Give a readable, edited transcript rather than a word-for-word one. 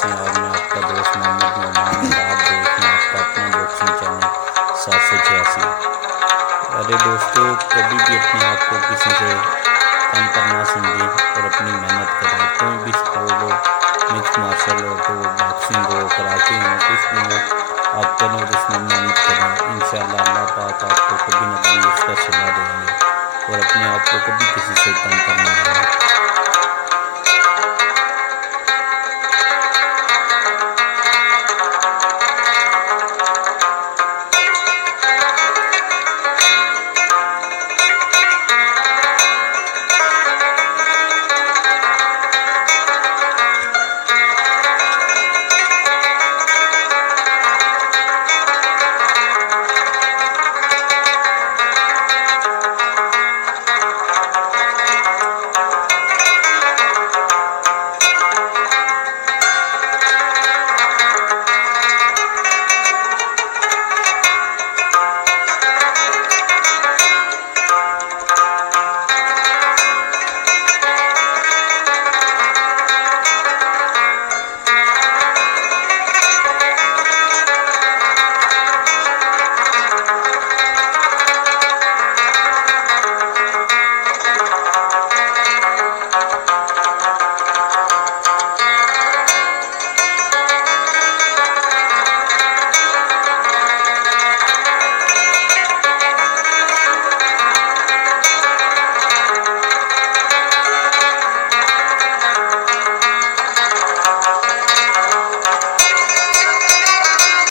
कैसे हैं? और मैं आपका दोस्त मोहम्मद नुमान और आप देख रहे हैं आपका अपना बॉक्सिंग चैनल 786। अरे दोस्तों, कभी भी अपने आप को किसी से कम पर ना समझें और अपनी मेहनत करें। कोई भी स्पोर्ट हो, मिक्स मार्शल आर्ट हो, बॉक्सिंग हो, कराटे हो, कुछ भी हो, आप करें और उसमें मेहनत करें। इंशाल्लाह अल्लाह पाक आपको कभी न कभी उसका सिला देंगे और अपने आप को कभी किसी से कम पर ना